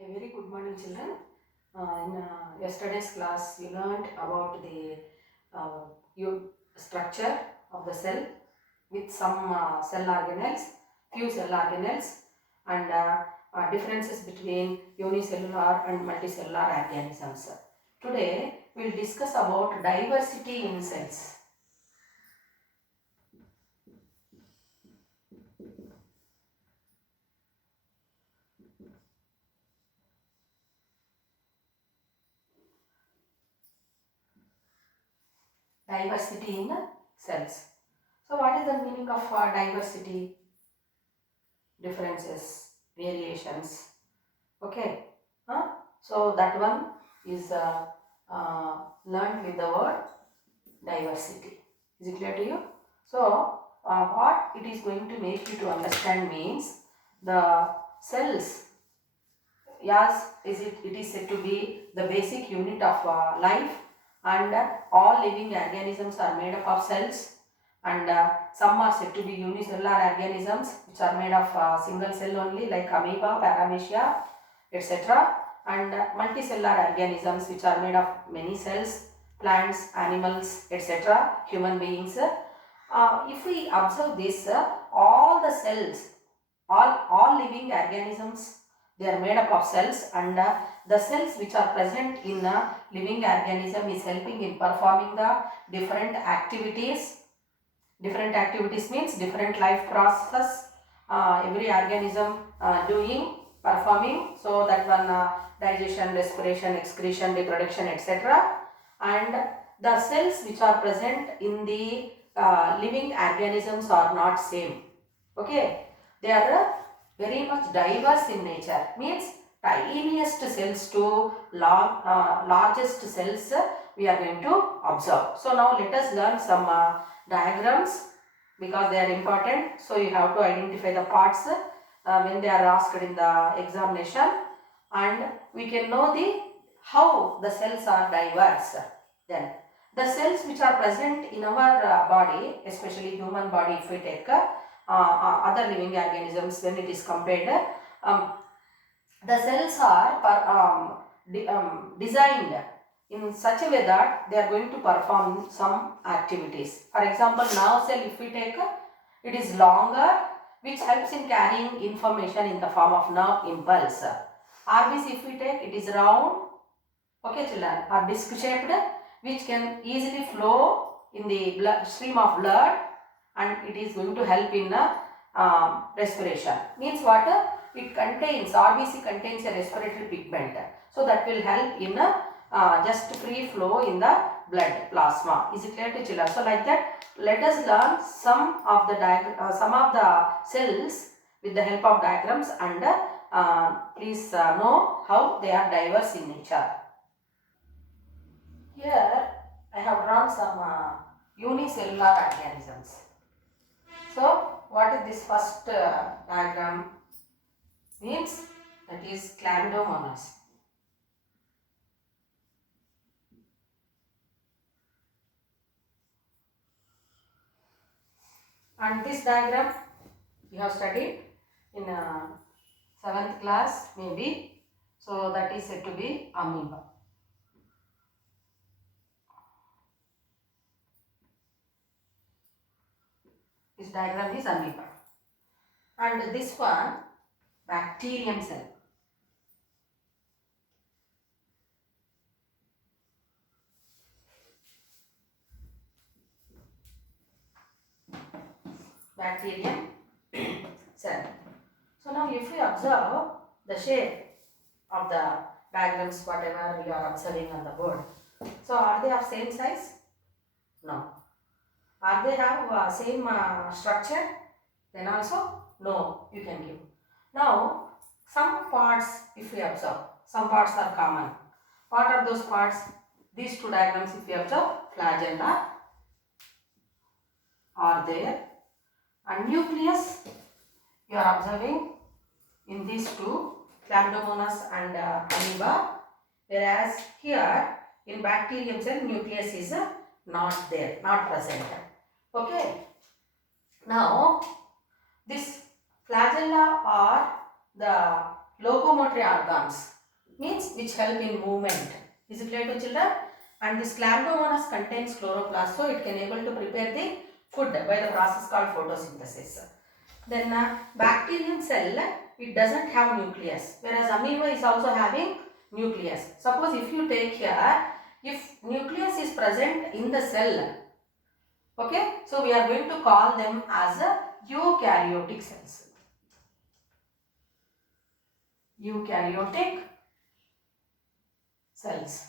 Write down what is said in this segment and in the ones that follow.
A very good morning, children. In yesterday's class, you learned about the structure of the cell with some cell organelles, few cell organelles, and differences between unicellular and multicellular organisms. Today, we will discuss about diversity in cells. Diversity in cells. So, what is the meaning of diversity? Differences, variations. Okay. So that one is learned with the word diversity. Is it clear to you? So what it is going to make you to understand means the cells, yes, it is said to be the basic unit of life, and all living organisms are made up of cells, and some are said to be unicellular organisms which are made of single cell only, like amoeba, paramecia, etc., and multicellular organisms which are made of many cells, plants, animals, etc., human beings. If we observe this, all the cells, all living organisms, they are made up of cells, and the cells which are present in a living organism is helping in performing the different activities. Different activities means different life process, every organism performing. So that one, digestion, respiration, excretion, reproduction, etc. And the cells which are present in the living organisms are not same. Okay, they are very much diverse in nature. Means tiniest cells to largest cells we are going to observe. So now let us learn some diagrams, because they are important. So you have to identify the parts when they are asked in the examination, and we can know how the cells are diverse. Then the cells which are present in our body, especially human body, if we take other living organisms, when it is compared, the cells are designed in such a way that they are going to perform some activities. For example, nerve cell, if we take, it is longer, which helps in carrying information in the form of nerve impulse. RBC, if we take, it is round, okay children, or disc shaped, which can easily flow in the blood stream of blood, and it is going to help in respiration. Means what? It contains, RBC contains a respiratory pigment, so that will help in just free flow in the blood plasma. Is it clear to children? So like that, let us learn some of the cells with the help of diagrams, and please know how they are diverse in nature. Here I have drawn some unicellular organisms. So what is this first diagram? Means that is chlamydomonas. And this diagram you have studied in 7th class maybe. So that is said to be amoeba. This diagram is amoeba. And this one, bacterium cell. Bacterium cell. So now if we observe the shape of the diagrams, whatever you are observing on the board, so are they of same size? No. Are they have same structure? Then also no, you can give. Now some parts, if we observe, some parts are common. What are those parts? These two diagrams, if we observe, flagella are there, and nucleus you are observing in these two, chlamydomonas and amoeba, whereas here in bacterium cell, nucleus is not there, not present. Okay. Now this flagella are the locomotory organs, means which help in movement. Is it clear to children? And this Chlamydomonas contains chloroplast, so it can able to prepare the food by the process called photosynthesis. Then bacterium cell, it doesn't have nucleus, whereas amoeba is also having nucleus. Suppose if you take here, if nucleus is present in the cell, okay, so we are going to call them as a eukaryotic cells. Eukaryotic cells.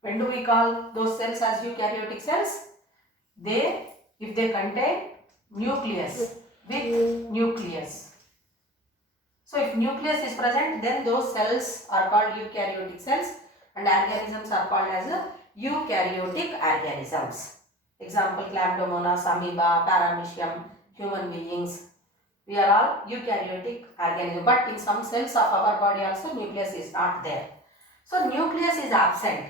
When do we call those cells as eukaryotic cells? If they contain nucleus, with nucleus. So if nucleus is present, then those cells are called eukaryotic cells, and organisms are called as eukaryotic organisms. Example: Chlamydomonas, amoeba, paramecium, human beings. We are all eukaryotic organisms, but in some cells of our body also nucleus is not there. So nucleus is absent.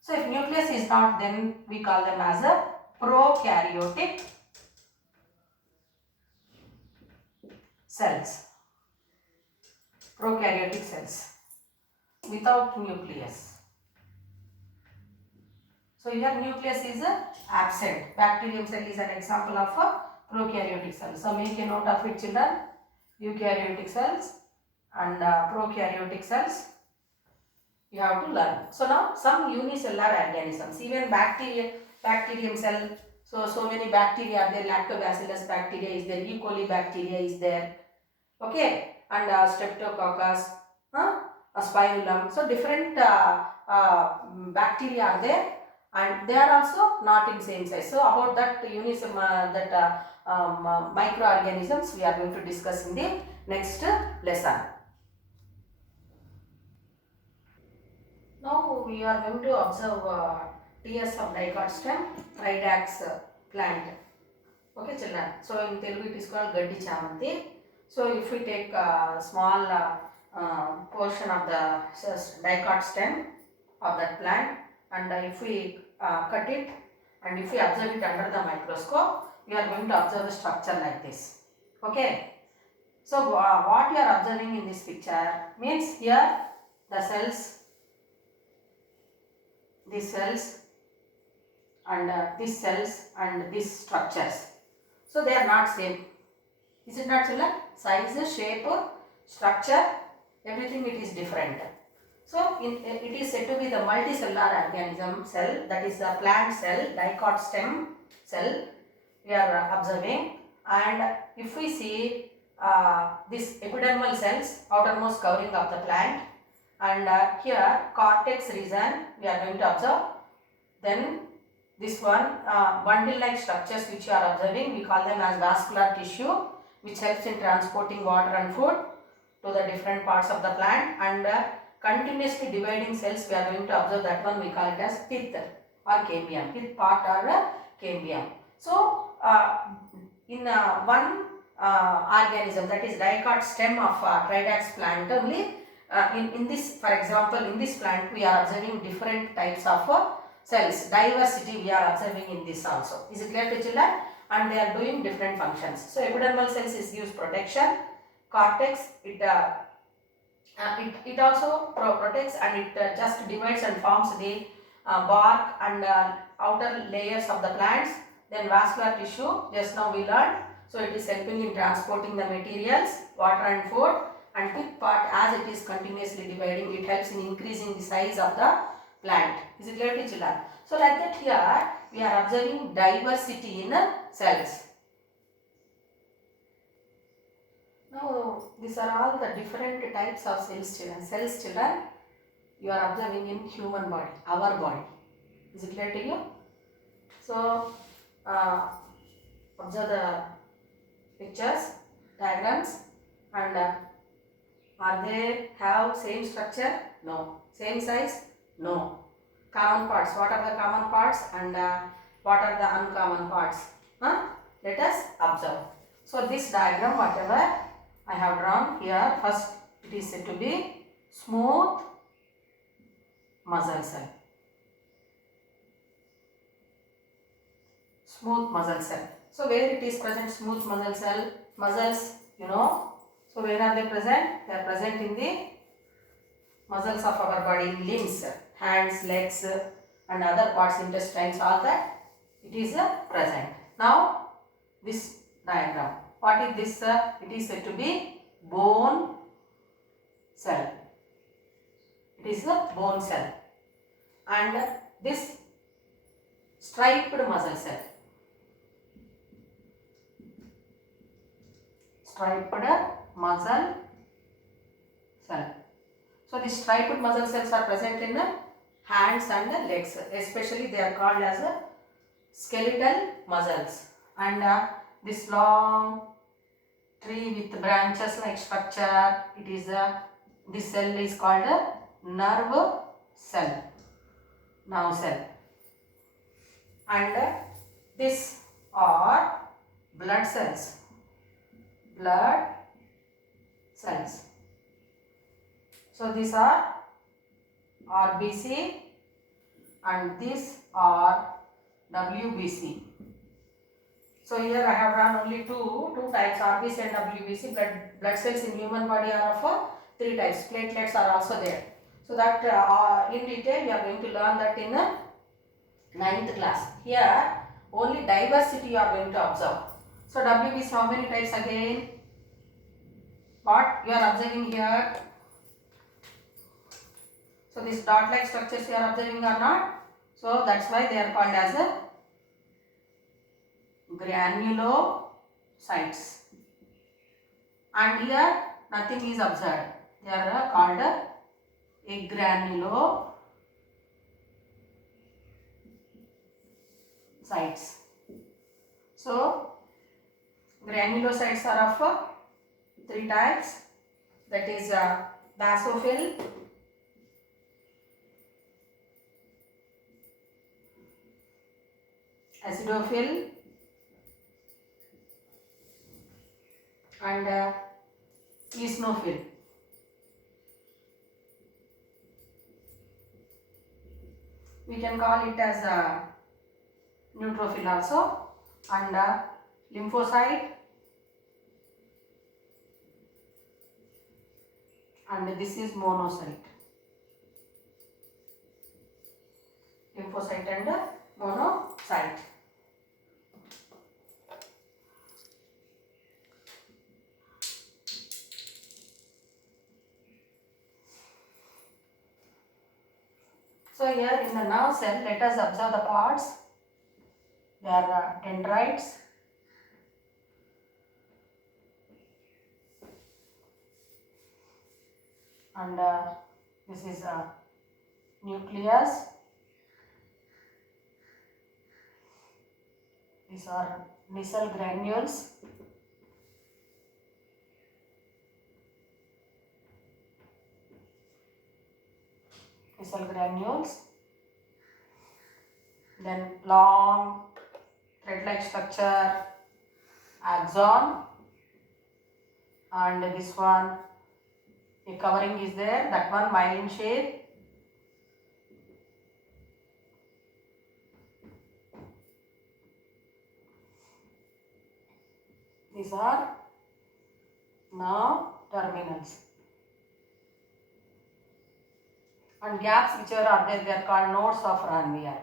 So if nucleus is not, then we call them as a prokaryotic cells. Prokaryotic cells without nucleus. So here nucleus is absent. Bacterium cell is an example of a prokaryotic cell. So make a note of it, children. Eukaryotic cells and prokaryotic cells you have to learn. So now some unicellular organisms, even bacterium cell. So many bacteria are there. Lactobacillus bacteria is there. E. coli bacteria is there. Okay, and streptococcus, spirulum. So different bacteria are there, and they are also not in same size. So about that microorganisms we are going to discuss in the next lesson. Now we are going to observe TS of dicot stem, Tridax plant. Okay, children. So in Telugu it is called Gaddi Chamanti. So if we take a small portion of the dicot stem of that plant, and if we cut it and if we observe it under the microscope, we are going to observe a structure like this. Okay. So what you are observing in this picture means here the cells, these cells and these cells and these structures. So they are not same. Is it not, children? Size, shape, structure, everything it is different. So it is said to be the multicellular organism cell, that is the plant cell, dicot stem cell we are observing. And if we see this epidermal cells, outermost covering of the plant, and here cortex region we are going to observe. Then this one bundle like structures which you are observing, we call them as vascular tissue, which helps in transporting water and food to the different parts of the plant. And continuously dividing cells we are going to observe, that one we call it as pith or cambium, pith part or cambium. So in one organism, that is dicot stem of Tridax plant only, in this, for example, in this plant we are observing different types of cells, diversity we are observing in this also. Is it clear to children? And they are doing different functions. So epidermal cells gives protection, cortex it also protects, and it just divides and forms the bark and outer layers of the plants. Then vascular tissue, just now we learned, so it is helping in transporting the materials, water and food. And pith part, as it is continuously dividing, it helps in increasing the size of the plant. Is it clear to children? So like that here we are observing diversity in cells. Now these are all the different types of cells, children. You are observing in human body, our body. Is it clear to you? So observe the pictures, diagrams, and are they have same structure? No. Same size? No. Common parts. What are the common parts and what are the uncommon parts? Let us observe. So this diagram, whatever I have drawn here, first it is said to be smooth muscle cell. Smooth muscle cell. So where it is present, smooth muscle cell? Muscles, you know. So where are they present? They are present in the muscles of our body, limbs, hands, legs, and other parts, intestines, all that it is present. Now this diagram, what is this? It is said to be bone cell. It is a bone cell, and this striped muscle cell. Striped muscle cell. So these striped muscle cells are present in the hands and the legs. Especially they are called as skeletal muscles. And this long tree with branches like structure, it is this cell is called a nerve cell. Nerve cell. And these are blood cells. Blood cells. So these are RBC and these are WBC. So here I have run only two types, RBC and WBC. Blood cells in human body are of three types. Platelets are also there. So that in detail we are going to learn that in 9th class. Here only diversity you are going to observe. So WBC, how many types again? What you are observing here? So these dot like structures you are observing or not? So that's why they are called as a granulocytes. And here nothing is observed. They are called agranulocytes. So granulocytes are of three types. That is basophil, acidophil, and eosinophil. We can call it as neutrophil also, and lymphocyte, and this is monocyte. Lymphocyte and monocyte. So here in the nerve cell, let us observe the parts. They are dendrites, and this is nucleus. These are micelle granules. Micelle granules. Then long thread-like structure, axon, and this one, a covering is there. That one myelin shape. These are nerve terminals. And gaps which are there, they are called nodes of Ranvier.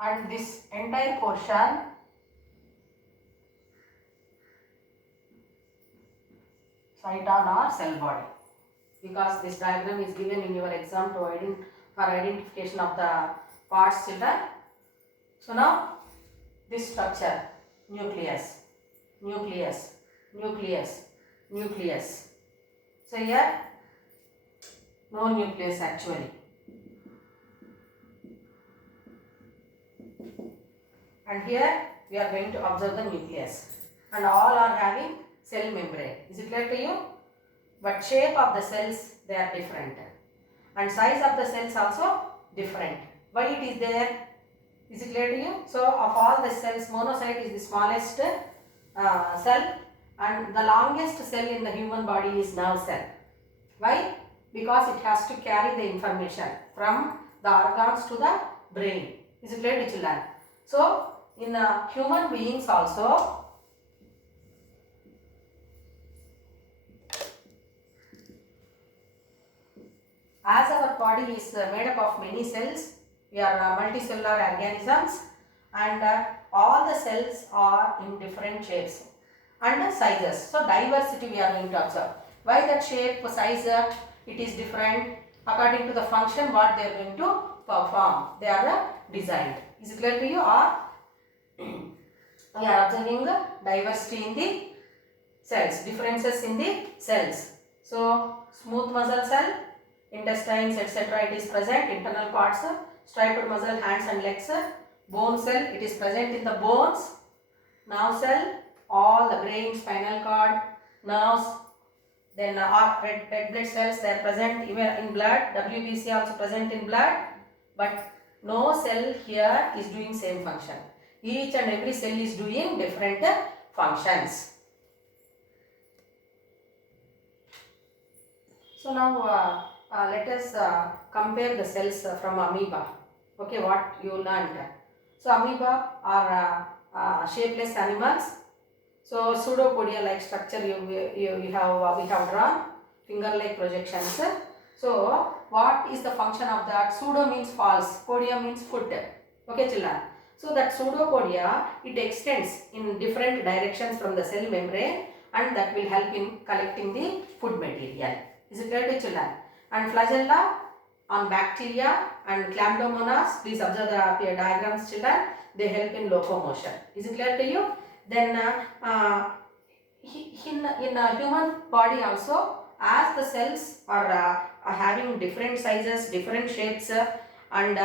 And this entire portion cyton or cell body, because this diagram is given in your exam to for identification of the parts, children. So now this structure, nucleus, nucleus, nucleus, nucleus. So here no nucleus actually. And here we are going to observe the nucleus, and all are having cell membrane. Is it clear to you? But shape of the cells, they are different, and size of the cells also different. Why it is there? Is it clear to you? So of all the cells, monocyte is the smallest cell, and the longest cell in the human body is nerve cell. Why? Because it has to carry the information from the organs to the brain. Is it clear to children? So in human beings also, as our body is made up of many cells, we are multicellular organisms, and all the cells are in different shapes and sizes. So diversity we are going to observe. Why that shape, size, it is different according to the function what they are going to perform. They are designed. Is it clear to you? Or we are observing diversity in the cells, differences in the cells. So smooth muscle cell, intestines, etc. it is present, internal parts, striped muscle, hands and legs, bone cell, it is present in the bones, nerve cell, all the brain, spinal cord, nerves, then red blood cells, they are present even in blood, WBC also present in blood, but no cell here is doing same function. Each and every cell is doing different functions. So now let us compare the cells from amoeba. Okay, what you learned. So amoeba are shapeless animals. So pseudopodia like structure we have drawn, finger like projections. So what is the function of that? Pseudo means false, podia means foot. Okay children. So that pseudopodia, it extends in different directions from the cell membrane, and that will help in collecting the food material. Is it clear to children? And flagella on bacteria and chlamydomonas, please observe the diagrams children, they help in locomotion. Is it clear to you? Then in human body also, as the cells are having different sizes, different shapes, and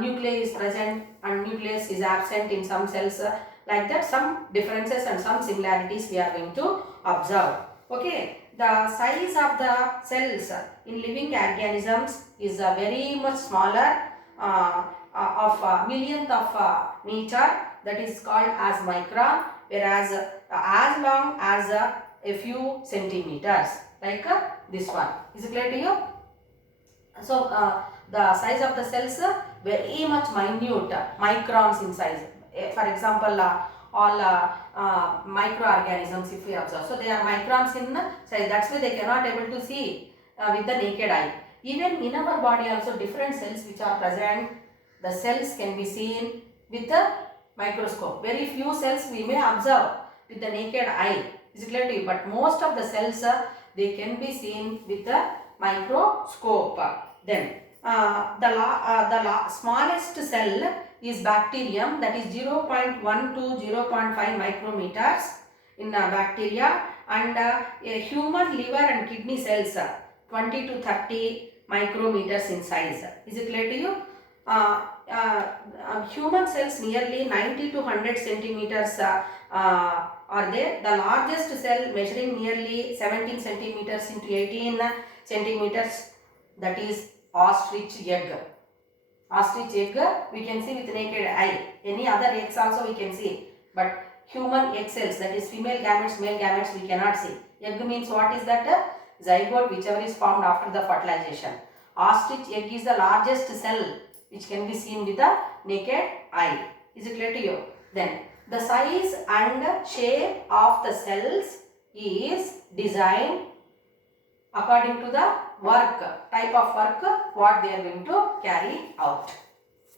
nucleus is present and nucleus is absent in some cells, like that some differences and some similarities we are going to observe. Okay, the size of the cells in living organisms is very much smaller, of millionth of meter, that is called as micron, whereas as long as a few centimeters, like this one. Is it clear to you? So the size of the cells very much minute, microns in size. For example, all microorganisms, if we observe, so they are microns in size. That's why they cannot able to see with the naked eye. Even in our body also, different cells which are present, the cells can be seen with the microscope. Very few cells we may observe with the naked eye. Is it clear to you? But most of the cells they can be seen with the microscope. Then the smallest cell is bacterium, that is 0.1 to 0.5 micrometers in bacteria, and a human liver and kidney cells 20 to 30 micrometers in size. Is it clear to you? Human cells nearly 90 to 100 centimeters are there. The largest cell measuring nearly 17 centimeters into 18 centimeters, that is ostrich egg. Ostrich egg we can see with naked eye. Any other eggs also we can see, but human egg cells, that is female gametes, male gametes, we cannot see. Egg means what is that? Zygote, whichever is formed after the fertilization. Ostrich egg is the largest cell which can be seen with the naked eye. Is it clear to you? Then the size and shape of the cells is designed according to the type of work what they are going to carry out.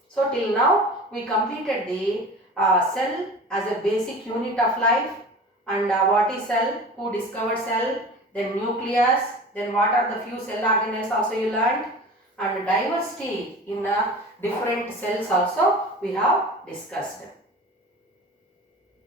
So till now we completed the cell as a basic unit of life, and what is cell, who discovered cell, then nucleus, then what are the few cell organelles also you learned, and diversity in different cells also we have discussed.